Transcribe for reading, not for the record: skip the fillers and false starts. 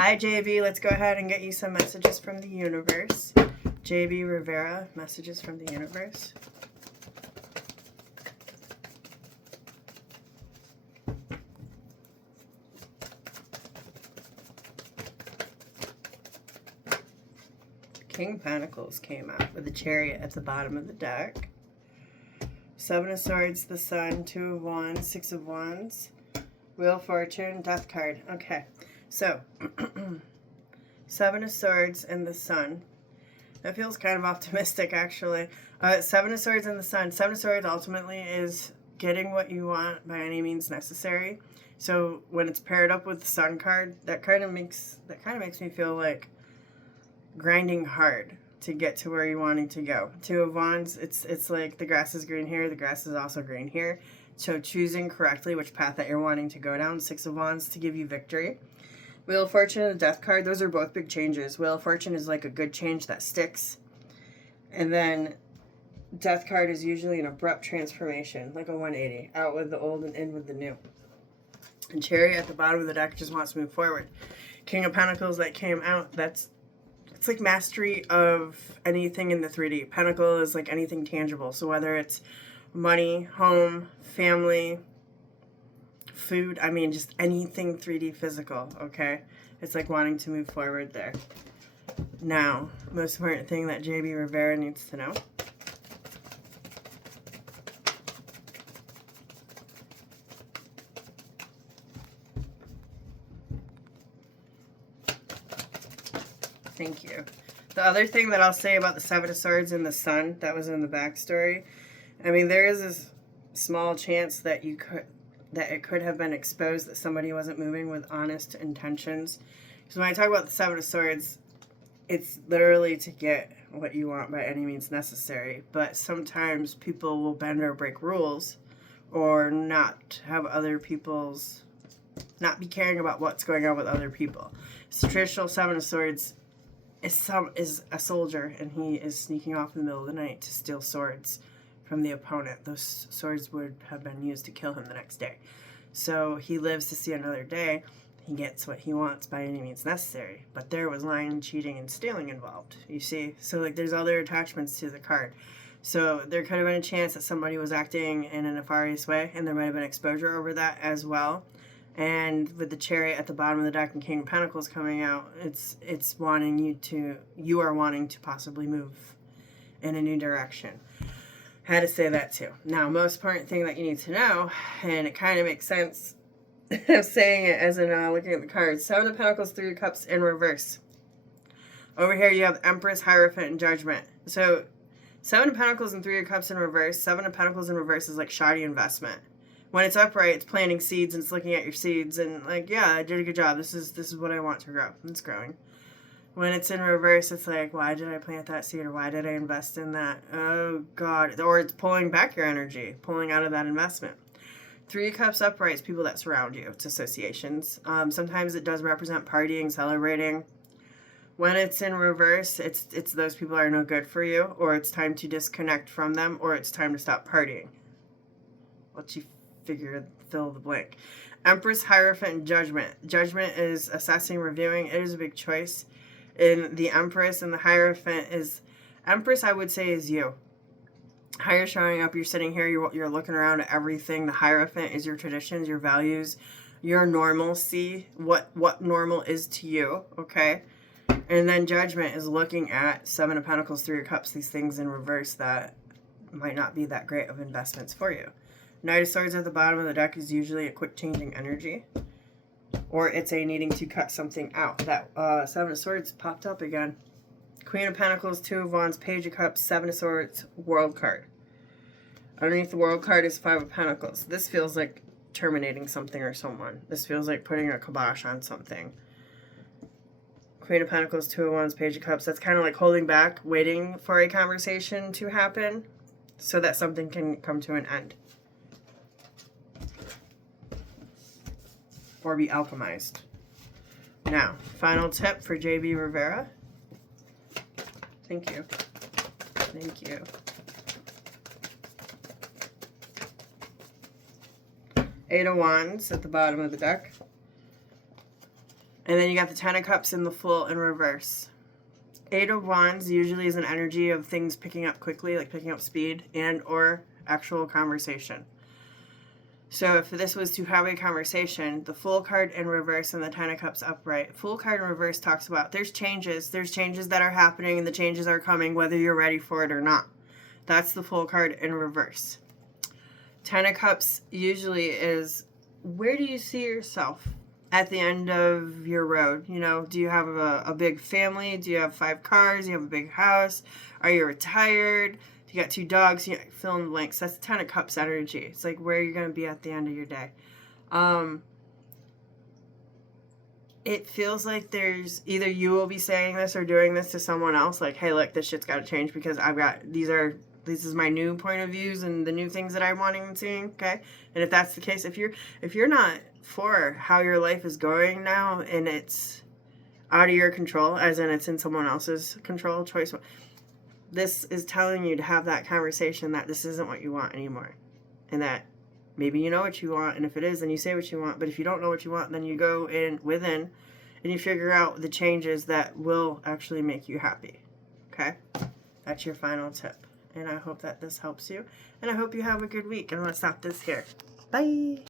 Hi, JB. Let's go ahead and get you some messages from the universe. JB Rivera, messages from the universe. King of Pentacles came out with the Chariot at the bottom of the deck. Seven of Swords, the Sun, Two of Wands, Six of Wands, Wheel of Fortune, Death card. Okay, so Seven of Swords and the Sun. That feels kind of optimistic, actually. Seven of Swords and the Sun. Seven of Swords ultimately is getting what you want by any means necessary. So when it's paired up with the Sun card, that kind of makes me feel like grinding hard to get to where you're wanting to go. Two of Wands, it's like the grass is green here, the grass is also green here. So choosing correctly which path that you're wanting to go down. Six of Wands to give you victory. Wheel of Fortune and the Death card, those are both big changes. Wheel of Fortune is like a good change that sticks. And then Death card is usually an abrupt transformation, like a 180. Out with the old and in with the new. And Chariot at the bottom of the deck just wants to move forward. King of Pentacles that came out, it's like mastery of anything in the 3D. Pentacle is like anything tangible. So whether it's money, home, family, food, I mean just anything 3D physical, okay? It's like wanting to move forward there. Now, most important thing that JB Rivera needs to know. Thank you. The other thing that I'll say about the Seven of Swords and the Sun that was in the backstory, I mean, there is this small chance that it could have been exposed that somebody wasn't moving with honest intentions. So when I talk about the Seven of Swords, it's literally to get what you want by any means necessary. But sometimes people will bend or break rules or not have other people's, not be caring about what's going on with other people. So traditional Seven of Swords is a soldier, and he is sneaking off in the middle of the night to steal swords from the opponent. Those swords would have been used to kill him the next day. So he lives to see another day. He gets what he wants by any means necessary. But there was lying, cheating, and stealing involved, you see? So like there's other attachments to the card. So there could have been a chance that somebody was acting in a nefarious way, and there might have been exposure over that as well. And with the Chariot at the bottom of the deck and King of Pentacles coming out, you are wanting to possibly move in a new direction. Had to say that too. Now, most important thing that you need to know, and it kind of makes sense of saying it as in looking at the cards. Seven of Pentacles, Three of Cups in reverse. Over here you have Empress, Hierophant, and Judgment. So Seven of Pentacles and Three of Cups in reverse. Seven of Pentacles in reverse is like shoddy investment. When it's upright, it's planting seeds and it's looking at your seeds and like, yeah, I did a good job. This is what I want to grow. It's growing. When it's in reverse, it's like, why did I plant that seed, or why did I invest in that? Oh, God. Or it's pulling back your energy, pulling out of that investment. Three of Cups upright is people that surround you. It's associations. Sometimes it does represent partying, celebrating. When it's in reverse, it's those people are no good for you, or it's time to disconnect from them, or it's time to stop partying. What you fill the blank. Empress, Hierophant, and Judgment. Judgment is assessing, reviewing. It is a big choice. In the Empress and the Hierophant is... Empress, I would say, is you. How you're showing up, you're sitting here, you're looking around at everything. The Hierophant is your traditions, your values, your normalcy, what normal is to you, okay? And then Judgment is looking at Seven of Pentacles, Three of Cups, these things in reverse that might not be that great of investments for you. Knight of Swords at the bottom of the deck is usually a quick changing energy. Or it's a needing to cut something out. That Seven of Swords popped up again. Queen of Pentacles, Two of Wands, Page of Cups, Seven of Swords, World card. Underneath the World card is Five of Pentacles. This feels like terminating something or someone. This feels like putting a kibosh on something. Queen of Pentacles, Two of Wands, Page of Cups. That's kind of like holding back, waiting for a conversation to happen so that something can come to an end. Or be alchemized. Now, final tip for JB Rivera. Thank you. Thank you. Eight of Wands at the bottom of the deck. And then you got the Ten of Cups in the full in reverse. Eight of Wands usually is an energy of things picking up quickly, like picking up speed and or actual conversation. So if this was to have a conversation, the Fool card in reverse and the Ten of Cups upright. Fool card in reverse talks about there's changes that are happening and the changes are coming whether you're ready for it or not. That's the Fool card in reverse. Ten of Cups usually is, where do you see yourself at the end of your road? You know, do you have a big family? Do you have 5 cars? Do you have a big house? Are you retired? Do you got 2 dogs? You know, fill in the blanks. That's the Ten of Cups energy. It's like where you're going to be at the end of your day. It feels like there's either you will be saying this or doing this to someone else. Like, hey, look, this shit's got to change because this is my new point of views and the new things that I'm wanting and seeing. Okay. And if that's the case, if you're not for how your life is going now and it's out of your control, as in it's in someone else's control, choice, this is telling you to have that conversation that this isn't what you want anymore. And that maybe you know what you want, and if it is, then you say what you want. But if you don't know what you want, then you go in within and you figure out the changes that will actually make you happy. Okay? That's your final tip. And I hope that this helps you. And I hope you have a good week. And I'm going to stop this here. Bye!